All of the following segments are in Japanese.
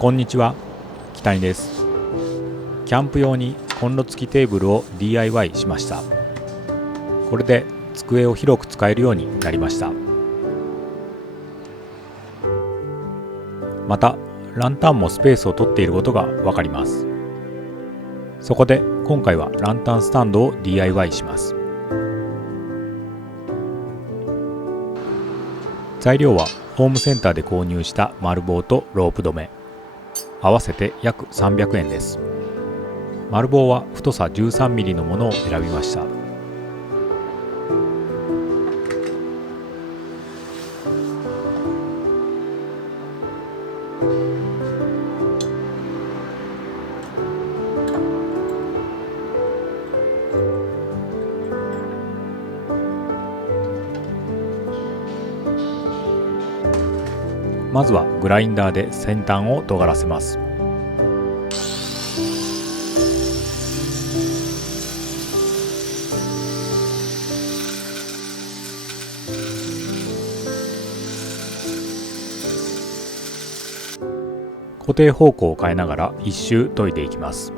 こんにちは、北谷です。キャンプ用にコンロ付きテーブルを DIY しました。これで机を広く使えるようになりました。また、ランタンもスペースを取っていることがわかります。そこで今回はランタンスタンドを DIY します。材料はホームセンターで購入した丸棒とロープ止め、合わせて約300円です。丸棒は太さ 13mm のものを選びました。まずはグラインダーで先端を尖らせます。固定方向を変えながら一周研いでいきます。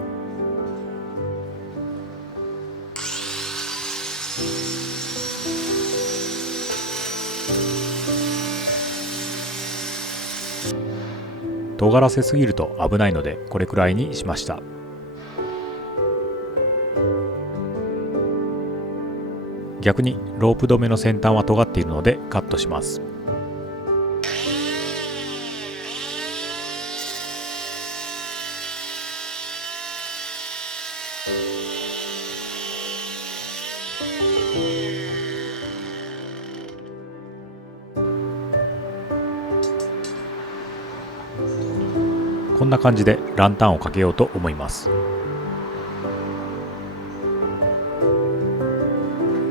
尖らせすぎると危ないのでこれくらいにしました。逆にロープ止めの先端は尖っているのでカットします。こんな感じでランタンをかけようと思います。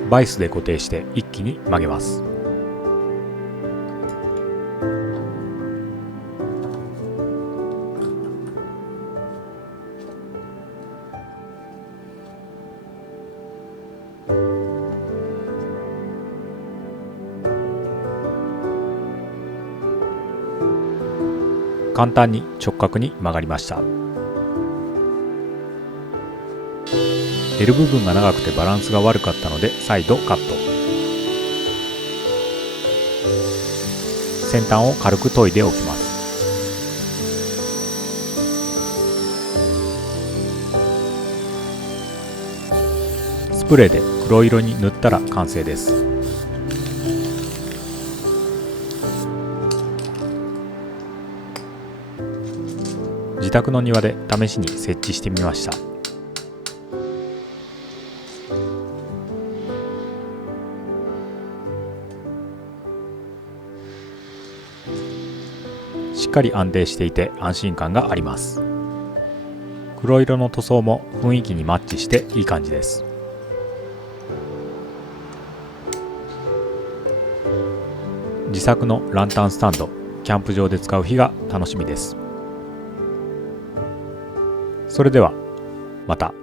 バイスで固定して一気に曲げます。簡単に直角に曲がりました。L 部分が長くてバランスが悪かったので再度カット。先端を軽く研いでおきます。スプレーで黒色に塗ったら完成です。自宅の庭で試しに設置してみました。しっかり安定していて安心感があります。黒色の塗装も雰囲気にマッチしていい感じです。自作のランタンスタンド、キャンプ場で使う日が楽しみです。それではまた。